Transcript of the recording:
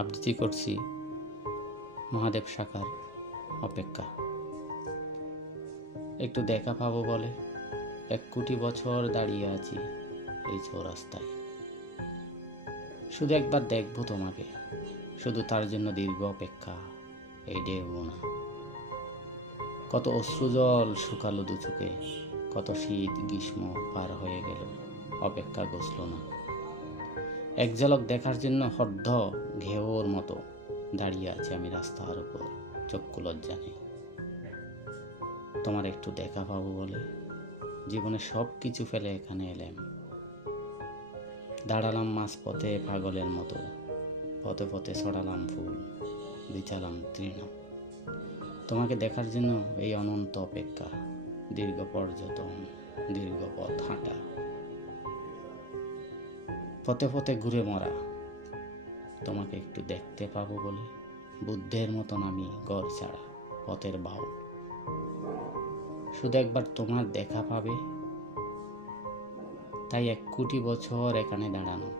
আবৃত্তি করছি মহাদেব শাখার অপেক্ষা। একটু দেখা পাবো বলে 1 কোটি বছর দাঁড়িয়ে আছি এই চৌরাস্তায়। শুধু একবার দেখবো তোমাকে, শুধু তার জন্য দীর্ঘ অপেক্ষা এই ঢেউ না। কত অশ্রুজল শুকালো দু চোখে, কত শীত গ্রীষ্ম পার হয়ে গেল, অপেক্ষা ঘুচল না। এক ঝলক দেখার জন্য হর্ধ ঘেউর মতো দাঁড়িয়ে আছে আমি রাস্তার উপর, চক্ষু লজ্জা নেই। তোমার একটু দেখা পাবো বলে জীবনে সব কিছু ফেলে এখানে এলাম। দাঁড়ালাম মাঝ পথে পাগলের মতো, পথে পথে ছড়ালাম ফুল, বিছালাম তৃণ। তোমাকে দেখার জন্য এই অনন্ত অপেক্ষা, দীর্ঘ পর্যটন, দীর্ঘ পথ হাঁটা, পথে পথে ঘুরে মরা। তোমাকে একটু দেখতে পাবো বলে বুদ্ধের মতন আমি ঘর ছাড়া পথের বাউল। শুধু একবার তোমার দেখা পাবে, তাই 1 কোটি বছর এখানে দাঁড়ানো।